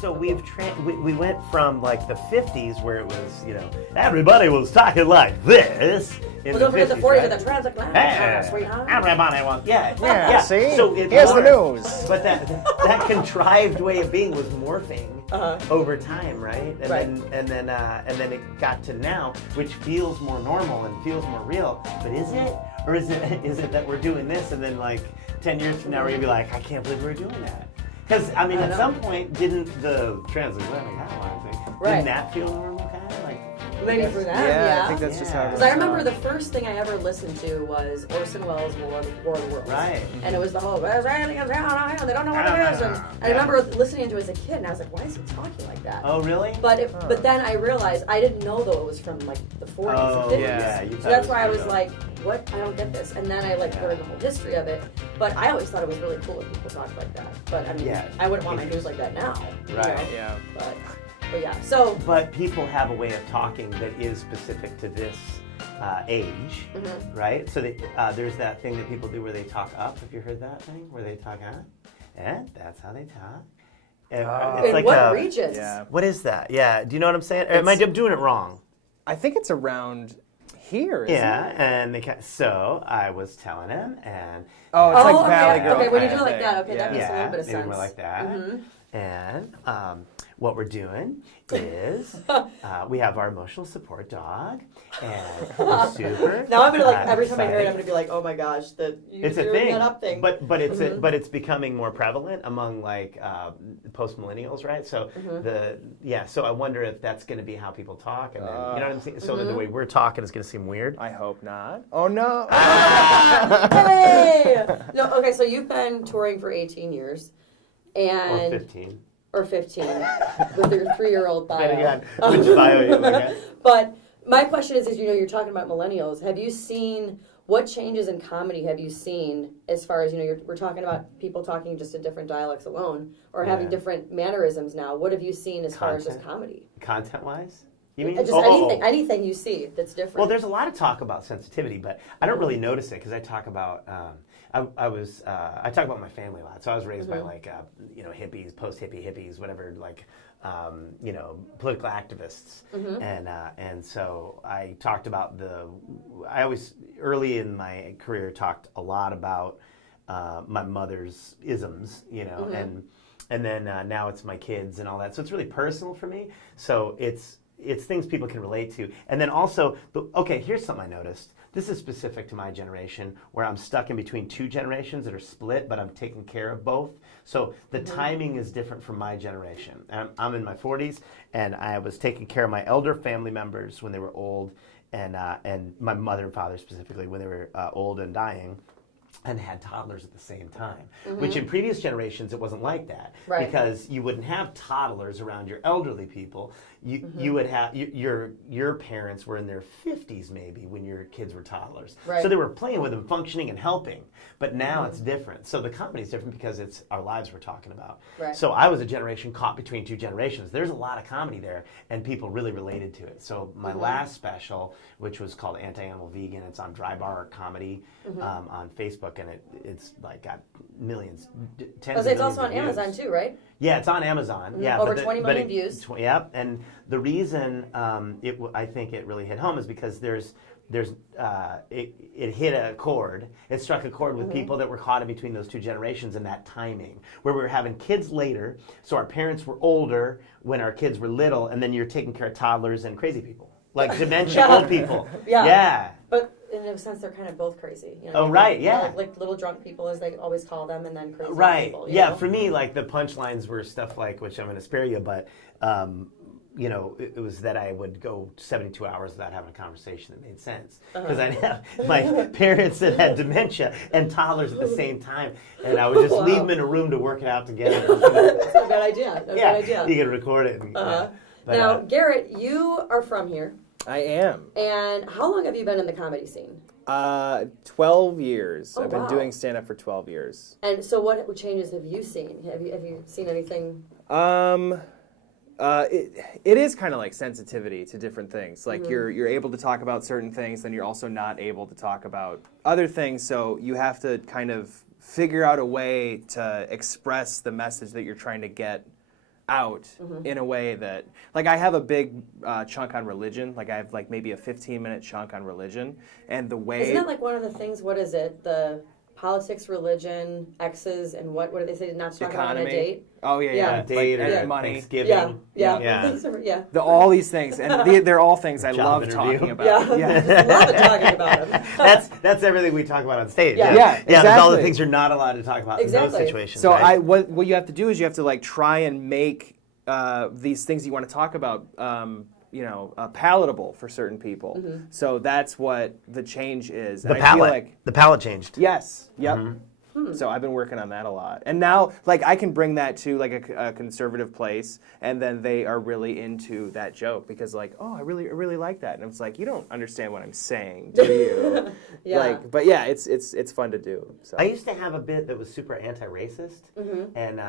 So we went from like the 50s where it was, everybody was talking like this. Well, don't forget the 40s with the transatlantic, sweetheart. Everybody was, Yeah, see? So Here's the news. But that contrived way of being was morphing over time, right? And then it got to now, which feels more normal and feels more real. But is it? Or is it that we're doing this and then like 10 years from now we're gonna be like, I can't believe we're doing that? Because I mean, at some point, didn't the transatlantic thing? Right. Didn't that feel normal, kind of like? Maybe for them, Yeah, I think that's just how it Because I remember the first thing I ever listened to was Orson Welles' War of the Worlds. Right. And it was the whole, there's aliens, they don't know what it is. And I remember listening to it as a kid, and I was like, why is he talking like that? Oh, really? But then I realized, I didn't know, though, it was from, like, the 40s and 50s. Yeah. So that's why I was like, what? I don't get this. And then I, learned the whole history of it. But I always thought it was really cool when people talked like that. But, I mean, I wouldn't want my news like that now. Right. Yeah. But yeah, so. But people have a way of talking that is specific to this age, right? So there's that thing that people do where they talk up. Have you heard that thing? Where they talk up? And that's how they talk. It's like what regions? Yeah. What is that? Yeah. Do you know what I'm saying? Am I doing it wrong? I think it's around here, isn't it? And so I was telling him, and it's like Valley Girl. Okay, when you do it kind like of that, thing. okay, that makes a little bit of maybe sense. more like that. And what we're doing is we have our emotional support dog, and we're super. Now I'm gonna every time I hear it, I'm gonna be like, oh my gosh, it's a thing. That up thing. But it's becoming more prevalent among post millennials, right? So so I wonder if that's going to be how people talk, and then you know what I'm saying. So then the way we're talking is going to seem weird. I hope not. Oh no! Hey! No, okay. So you've been touring for 18 years, and or 15. Or 15 with your 3-year-old bio. Which bio you look at? But my question is, you're talking about millennials. Have you seen, what changes in comedy have you seen as far as, we're talking about people talking just in different dialects alone or having different mannerisms now. What have you seen as far as just comedy? Content-wise? You mean? Just anything you see that's different. Well, there's a lot of talk about sensitivity, but I don't really notice it because I talk about I talk about my family a lot. So I was raised by hippies, post-hippies, whatever, political activists, and so I talked about I always early in my career talked a lot about my mother's isms, and then now it's my kids and all that. So it's really personal for me. So it's things people can relate to. And then also, here's something I noticed. This is specific to my generation, where I'm stuck in between two generations that are split, but I'm taking care of both. So the timing is different from my generation. I'm in my 40s, and I was taking care of my elder family members when they were old, and my mother and father specifically when they were old and dying, and had toddlers at the same time, which in previous generations it wasn't like that, because you wouldn't have toddlers around your elderly people. You would have your parents were in their 50s maybe when your kids were toddlers, so they were playing with them, functioning and helping. But now it's different. So the comedy's different because it's our lives we're talking about. So I was a generation caught between two generations. There's a lot of comedy there, and people really related to it. So my last special, which was called Anti-Animal Vegan, it's on Dry Bar Comedy on Facebook, and it's got millions, tens of millions. It's also on views. Amazon too, right? Yeah, it's on Amazon. Yeah, over 20 million views. Yep, and the reason I think it really hit home is because it hit a chord. It struck a chord with people that were caught in between those two generations in that timing, where we were having kids later, so our parents were older when our kids were little, and then you're taking care of toddlers and crazy people, like dementia old people. Yeah. But in a sense, they're kind of both crazy. Like little drunk people, as they always call them, and then crazy people. Yeah, for me, the punchlines were stuff like, which I'm going to spare you, but it was that I would go 72 hours without having a conversation that made sense. Because I'd have my parents that had dementia and toddlers at the same time, and I would just leave them in a room to work it out together. That's a good idea. You can record it. And, now, Gerrit, you are from here. I am. And how long have you been in the comedy scene? 12 years. Oh, I've been doing stand-up for 12 years. And so what changes have you seen? Have you seen anything? It is kind of like sensitivity to different things. Like you're able to talk about certain things, then you're also not able to talk about other things. So you have to kind of figure out a way to express the message that you're trying to get out in a way that, like, I have a big chunk on religion. Like, I have like maybe a 15-minute chunk on religion, and the way isn't that like one of the things? What is it? The politics, religion, exes, and what do they say? Not to talk about on a date. Oh yeah. Date like, or money, Thanksgiving. Yeah. All these things, and they're all things I love interview. talking about. Yeah. Just love talking about them. That's everything we talk about on stage. Yeah, There's all the exactly. things you're not allowed to talk about in those situations. So right? what you have to do is you have to like try and make these things you want to talk about, palatable for certain people. So that's what the change is. the And palate. I feel like, the palate changed. yes. Yep. So I've been working on that a lot, and now like I can bring that to like a conservative place, and then they are really into that joke because like, oh, I really like that, and it's like, you don't understand what I'm saying, do you? Like, but yeah, it's fun to do. So I used to have a bit that was super anti-racist, and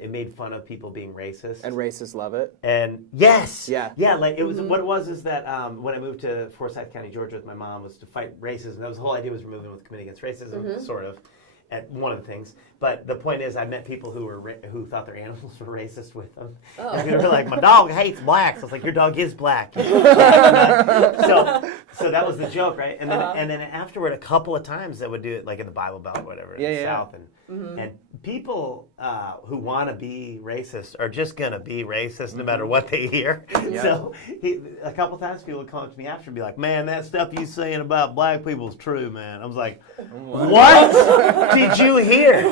it made fun of people being racist. and racists love it. And yes, Yeah. like it was. What it was is that when I moved to Forsyth County, Georgia, with my mom, was to fight racism. That was the whole idea, was moving with Committee Against Racism, sort of. At one of the things, but the point is, I met people who thought their animals were racist with them. And they were like, "My dog hates blacks." I was like, "Your dog is black." So that was the joke, right? And then afterward, a couple of times, I would do it like in the Bible Belt, or whatever, in the South, and people who want to be racist are just gonna be racist no matter what they hear. So a couple times, people would come up to me after and be like, "Man, that stuff you saying about black people is true, man." I was like, "What did you hear?"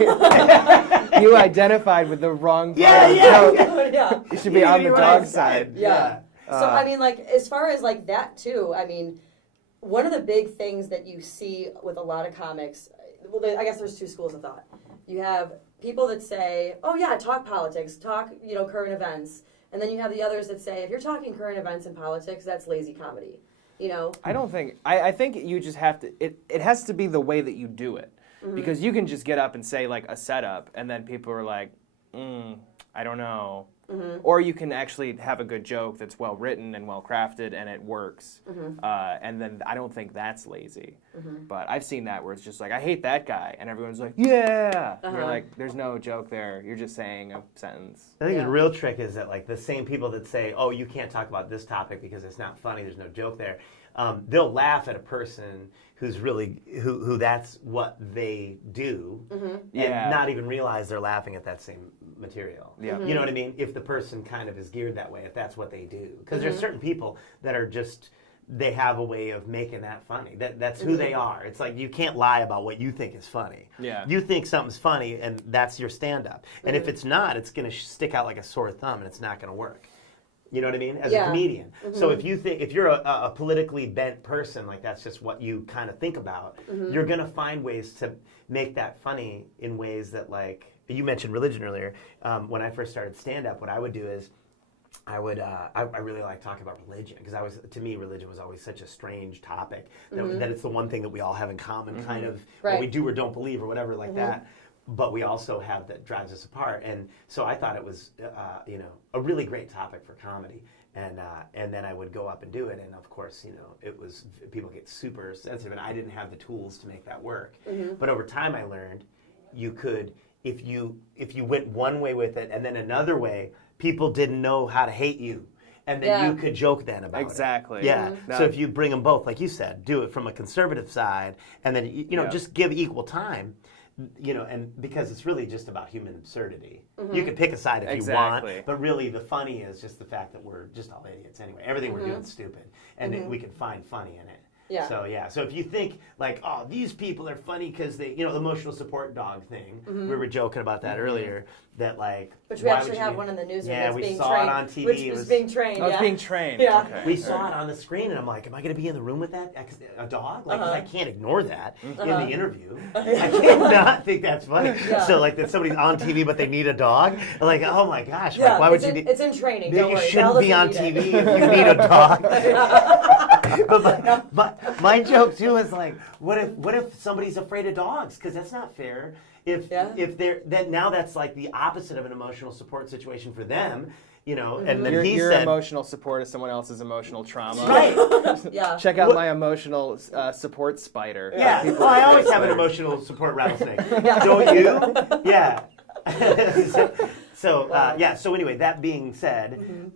You identified with the wrong part. Yeah. You should be on the dog side. Yeah. So I mean, like, as far as like that too, I mean, one of the big things that you see with a lot of comics, well, I guess there's two schools of thought. You have people that say, "Oh yeah, talk politics, talk current events," and then you have the others that say, "If you're talking current events and politics, that's lazy comedy." I don't think. I think you just have to. It has to be the way that you do it, because you can just get up and say like a setup, and then people are like, I don't know. Or you can actually have a good joke that's well written and well crafted and it works. And then I don't think that's lazy. But I've seen that where it's just like, I hate that guy. And everyone's like, yeah. And you're like, there's no joke there. You're just saying a sentence. I think the real trick is that like the same people that say, "Oh, you can't talk about this topic because it's not funny, there's no joke there," they'll laugh at a person who's really who that's what they do, and not even realize they're laughing at that same material. You know what I mean? If the person kind of is geared that way, if that's what they do, because there's certain people that are just, they have a way of making that funny. That's who they are. It's like you can't lie about what you think is funny. You think something's funny, and that's your stand-up. And if it's not, it's going to stick out like a sore thumb, and it's not going to work. You know what I mean? As a comedian. So if you're a politically bent person, like that's just what you kind of think about, you're going to find ways to make that funny in ways that, like, you mentioned religion earlier. When I first started stand-up, what I would do is I really like talking about religion, because to me, religion was always such a strange topic that it's the one thing that we all have in common, kind of, what we do or don't believe or whatever like that. But we also have that drives us apart, and so I thought it was, a really great topic for comedy, and then I would go up and do it, and of course, it was, people get super sensitive, and I didn't have the tools to make that work. But over time, I learned you could, if you went one way with it and then another way, people didn't know how to hate you. And then you could joke then about it. Exactly. Yeah. So if you bring them both, like you said, do it from a conservative side, and then just give equal time. And because it's really just about human absurdity. You can pick a side if you want, but really the funny is just the fact that we're just all idiots anyway. Everything we're doing is stupid, and we can find funny in it. So if you think like, oh, these people are funny because they, the emotional support dog thing. We were joking about that earlier. That like, which we actually have one in the newsroom. Yeah, we saw it on TV. Which was being trained. It's being trained. Yeah. Okay. We saw it on the screen, and I'm like, am I going to be in the room with that? A dog? Like, 'cause I can't ignore that in the interview. I cannot think that's funny. So like that somebody's on TV, but they need a dog. Like, oh my gosh, like, why would you need? It's in training. You shouldn't be on TV if you need a dog. But my joke too is like, what if somebody's afraid of dogs? Because that's not fair. If they're then now that's like the opposite of an emotional support situation for them, And then your emotional support is someone else's emotional trauma. Right. Check out my emotional support spider. Yeah. Well, I always have an emotional support rattlesnake. Don't you? Yeah. So Wow. So anyway, that being said,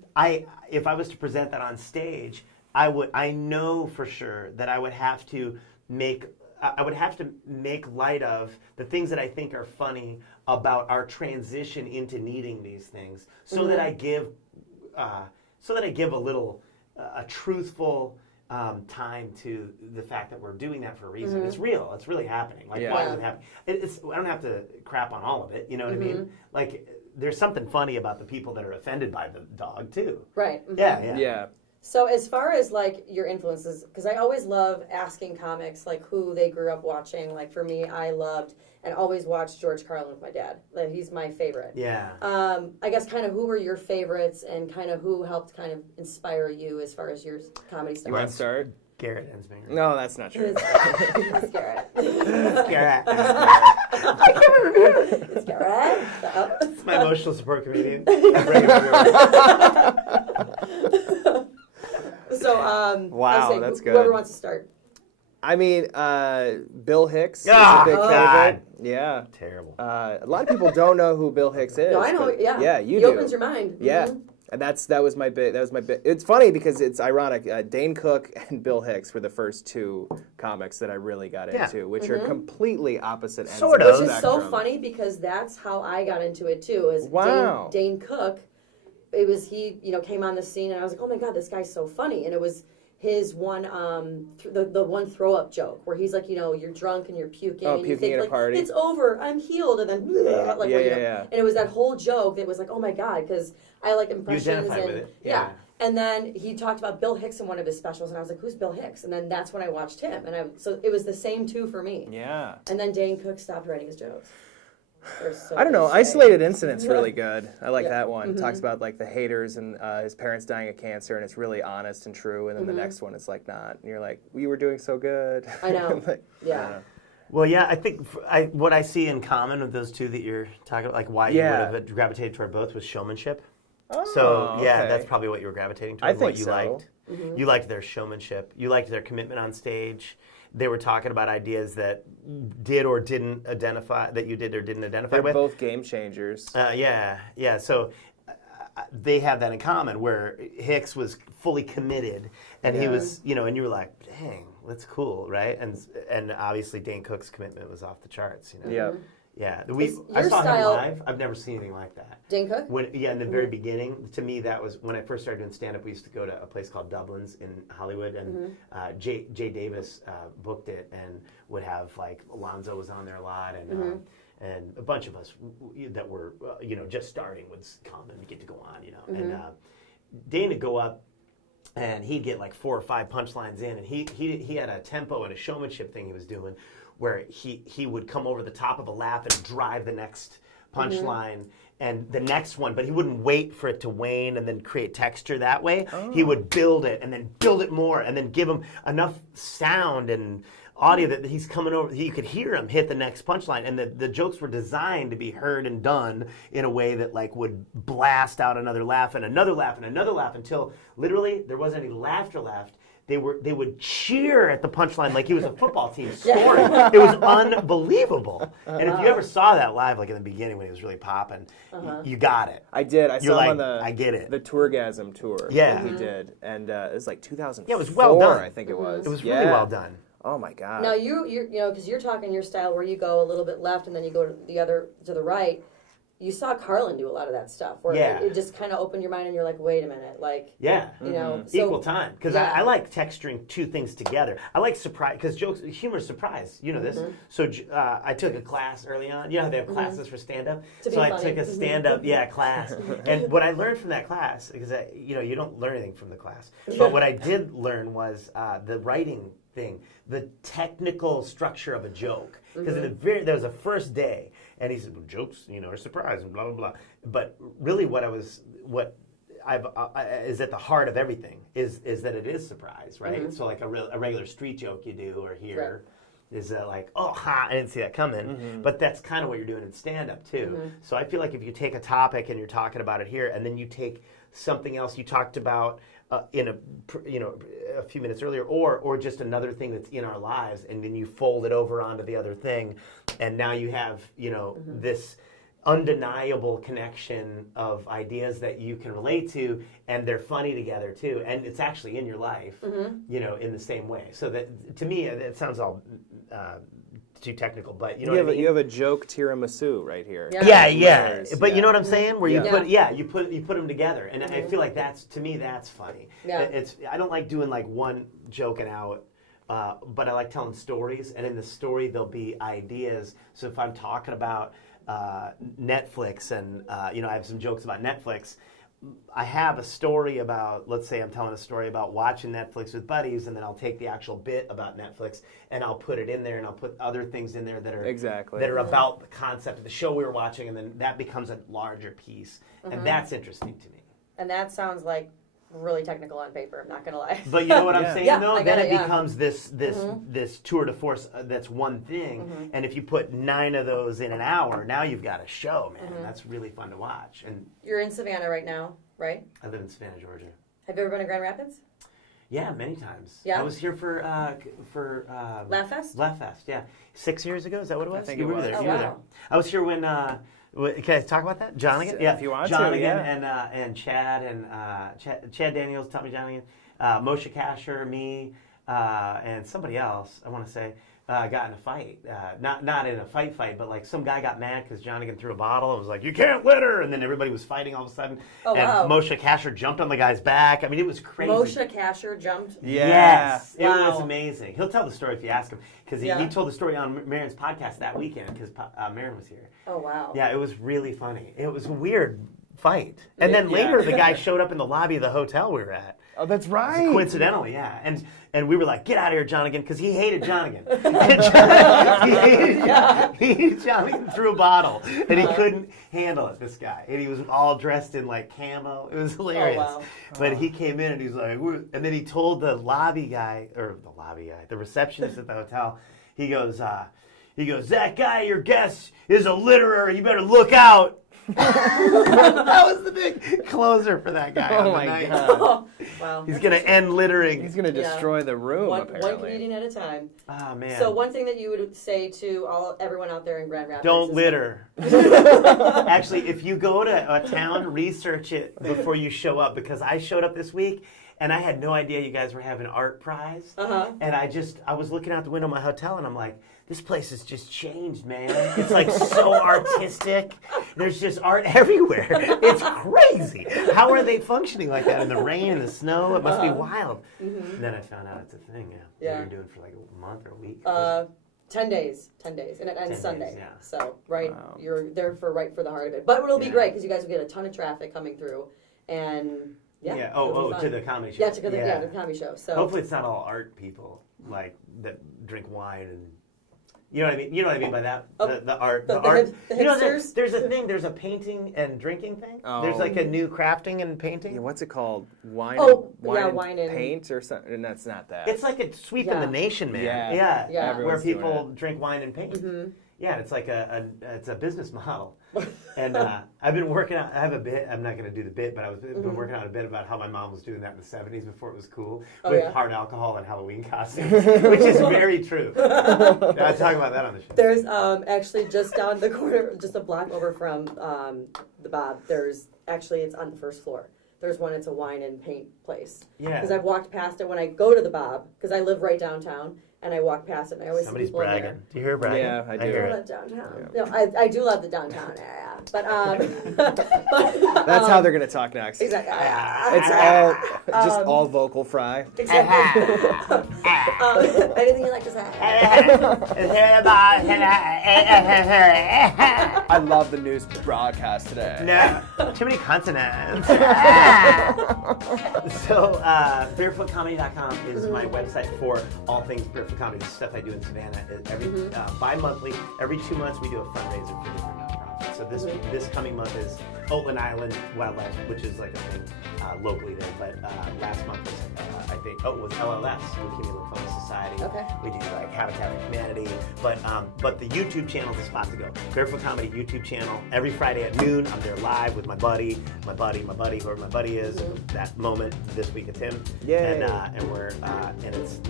if I was to present that on stage, I know for sure that I would have to make light of the things that I think are funny about our transition into needing these things, so that I give a little a truthful time to the fact that we're doing that for a reason. It's real. It's really happening. Like, why is it happening? I don't have to crap on all of it. You know what I mean? Like, there's something funny about the people that are offended by the dog too. Right. Yeah. So as far as like your influences, because I always love asking comics like who they grew up watching. Like for me, I loved and always watched George Carlin with my dad. Like, he's my favorite. Yeah. I guess kind of who were your favorites and kind of who helped kind of inspire you as far as your comedy stuff? You want to start? Gerrit Elzinga. No, that's not true. It's Gerrit. Gerrit. It's Gerrit. It's my emotional support comedian. So, wow, that's good. Whoever wants to start. I mean, Bill Hicks is Ah, a big God. favorite. Yeah. Terrible. A lot of people don't know who Bill Hicks is. No, I know. but Yeah. you he do. opens your mind. Yeah. Mhm. And that was my bit. That was my bit. It's funny because it's ironic. Dane Cook and Bill Hicks were the first two comics that I really got into, which are completely opposite ends Sort of of. the Which is so spectrum. funny because that's how I got into it too. Is Wow. Dane Cook. It was he, came on the scene and I was like, oh my god, this guy's so funny. And it was his one, the one throw up joke where he's like, you're drunk and you're puking. Oh, and you puking think at a like, party. it's over, I'm healed, and then like, Yeah. and it was that whole joke that was like, oh my god, because I like impressions. You identify and with it. yeah. And then he talked about Bill Hicks in one of his specials, and I was like, who's Bill Hicks? And then that's when I watched him, and so it was the same two for me. Yeah. And then Dane Cook stopped writing his jokes. So I don't know. they say. Isolated Incident's really good. I like Yeah. that one. Talks about like the haters and his parents dying of cancer, and it's really honest and true. And then the next one is like not. And you're like, we were doing so good. I know. Like, Yeah. I don't know. Well, yeah, I think what I see in common with those two that you're talking about, like why you would have gravitated toward both, was showmanship. So, yeah, okay. that's probably what you were gravitating I toward, think what you so. liked. You liked their showmanship. You liked their commitment on stage. They were talking about ideas that did or didn't identify, that you did or didn't identify They're with. both game changers. Yeah. So they have that in common, where Hicks was fully committed, and he was, and you were like, dang, that's cool, right? And obviously Dane Cook's commitment was off the charts, Yeah. Yeah, I your saw style- him live. I've never seen anything like that. Dane Cook? In the very beginning, to me, that was when I first started doing stand-up. We used to go to a place called Dublin's in Hollywood, and Jay Davis booked it, and would have, like, Alonzo was on there a lot, and a bunch of us that were, just starting would come and get to go on, and Dane would go up, and he'd get like 4 or 5 punchlines in, and he had a tempo and a showmanship thing he was doing, where he would come over the top of a laugh and drive the next punchline and the next one, but he wouldn't wait for it to wane and then create texture that way. He would build it and then build it more and then give him enough sound and audio that he's coming over, you could hear him hit the next punchline, and the jokes were designed to be heard and done in a way that like would blast out another laugh and another laugh and another laugh until literally there wasn't any laughter left. They would cheer at the punchline like he was a football team scoring. It was unbelievable. And if you ever saw that live, like in the beginning when he was really popping, you got it. I did. I You're saw like, him on I get it. the Tourgasm tour. Yeah. that he did, and it was like 2004. Yeah, it was well done. I think it was. It was really well done. Oh my god. Now you because you're talking your style where you go a little bit left and then you go to the right. You saw Carlin do a lot of that stuff where it just kind of opened your mind and you're like, wait a minute, like so, equal time, because yeah. I like texturing two things together. I like surprise, because humor is surprise. You know this. So I took a class early on. You know how they have classes for stand up. So I took a stand up class, and what I learned from that class, because you don't learn anything from the class, but what I did learn was the writing thing, the technical structure of a joke. Because there was a first day, and he said, well, jokes, are surprise and blah blah blah. But really, what is at the heart of everything is that it is surprise, right? So like a regular street joke you do or hear is like, oh ha, I didn't see that coming. But that's kind of what you're doing in stand up too. So I feel like if you take a topic and you're talking about it here, and then you take something else you talked about in a few minutes earlier, or just another thing that's in our lives, and then you fold it over onto the other thing, and now you have this undeniable connection of ideas that you can relate to, and they're funny together too, and it's actually in your life, you know, in the same way. So that, to me, it sounds all too technical, but you know what I mean? You have a joke tiramisu right here. Yeah. But yeah. you know what I'm saying? Where you put you put them together, and I feel like to me that's funny. Yeah. I don't like doing like one joke and out. But I like telling stories, and in the story there'll be ideas. So if I'm talking about Netflix, and you know, I have some jokes about Netflix, I have a story about, let's say I'm telling a story about watching Netflix with buddies, and then I'll take the actual bit about Netflix and I'll put it in there, and I'll put other things in there that are about the concept of the show we were watching, and then that becomes a larger piece, and that's interesting to me. And that sounds like really technical on paper, I'm not gonna lie. But you know what I'm saying, though? Then it yeah. becomes this tour de force that's one thing, and if you put 9 of those in an hour, now you've got a show, man. That's really fun to watch. And you're in Savannah right now, right? I live in Savannah, Georgia. Have you ever been to Grand Rapids? Yeah, many times. Yeah? I was here for Laugh Fest? Laugh Fest, yeah. 6 years ago, is that what it was? I think you it were was. there. Oh, You were wow. there. I was here when... can I talk about that? Jonigan? If you want to, Jonigan yeah. and Chad and Chad Daniels, Tommy Jonigan, Moshe Kasher, me, and somebody else, I want to say, got in a fight. Not in a fight, but like some guy got mad because Jonigan threw a bottle and was like, "You can't litter!" And then everybody was fighting all of a sudden. Oh, and wow. Moshe Kasher jumped on the guy's back. I mean, it was crazy. Moshe Kasher jumped? Yeah. Yes, it Wow. was amazing. He'll tell the story if you ask him, because he told the story on Marin's podcast that weekend because Marin was here. Oh, wow. Yeah, it was really funny. It was a weird fight. And then later, the guy showed up in the lobby of the hotel we were at. Oh, that's right. Coincidentally, yeah. And we were like, "Get out of here, Jonigan," because he hated Jonigan. He hated Jonigan, threw a bottle, and he couldn't handle it, this guy. And he was all dressed in like camo. It was hilarious. Oh, wow. But he came in and he's like, and then he told the receptionist at the hotel, he goes, "That guy, your guest, is a litterer. You better look out." That was the big closer for that guy. Oh, on the my night. God. Wow. He's going to end littering. He's going to destroy the room, One apparently. comedian at a time. Oh, man. So one thing that you would say to everyone out there in Grand Rapids Don't is litter. Actually, if you go to a town, research it before you show up, because I showed up this week and I had no idea you guys were having an art prize. And I was looking out the window of my hotel and I'm like, this place has just changed, man. It's like so artistic. There's just art everywhere. It's crazy. How are they functioning like that in the rain and the snow? It must be wild. And then I found out it's a thing. Yeah. You're doing for like a month or a week. 10 days, and it ends 10 Sunday. days, yeah. So Wow. you're there right for the heart of it. But it'll be great because you guys will get a ton of traffic coming through, and it'll be fun. To the comedy show. Yeah, to the comedy show. So hopefully it's not all art people like that drink wine and. You know what I mean? You know what I mean by that? The art. The art. You know, hipsters? there's a thing. There's a painting and drinking thing. Oh. There's like a new crafting and painting. Yeah, what's it called? Wine wine and paint or something? And that's not that. It's like a sweeping the nation, man. Yeah. Yeah. Where Everyone's doing people drink wine and paint. Yeah, it's like it's a business model. And I've been working out. I have a bit. I'm not going to do the bit, but I've been working out a bit about how my mom was doing that in the '70s before it was cool with hard alcohol and Halloween costumes, which is very true. I talk about that on the show. There's actually just down the corner, just a block over from the Bob. It's on the first floor. There's one. It's a wine and paint place. Yeah. Because I've walked past it when I go to the Bob because I live right downtown. And I walk past it, and I always Somebody's see people bragging. in there. Do you hear bragging? Yeah, I do. hear I it. love downtown. Yeah. No, I do love the downtown area. But that's how they're going to talk next. Exactly. It's all all vocal fry. Exactly. Anything you'd like to say? I love the news broadcast today. No, too many consonants. So, barefootcomedy.com is my website for all things Barefoot Comedy. The stuff I do in Savannah every bi-monthly. Every 2 months we do a fundraiser for different nonprofits. So this coming month is Oatland Island Wildlife, which is like a thing locally there. But last month was it was LLS, Leukemia Lymphoma Society. Okay. We do like Habitat for Humanity. But the YouTube channel is the spot to go. Barefoot Comedy YouTube channel. Every Friday at noon, I'm there live with my buddy, whoever my buddy is. That moment this week it's him. Yay. And we're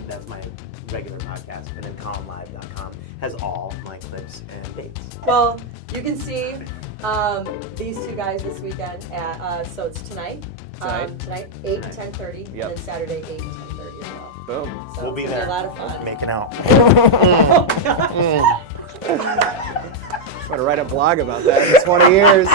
that's my regular podcast. And then collinlive.com has all my clips and dates. Well, you can see these two guys this weekend at, so it's tonight. Tonight, 8 to 10:30, Yep. and then Saturday, 8 to 10:30 as well. Boom. So We'll be it's there. gonna be a lot of fun. Making out. Oh, gosh. I'm going to write a blog about that in 20 years.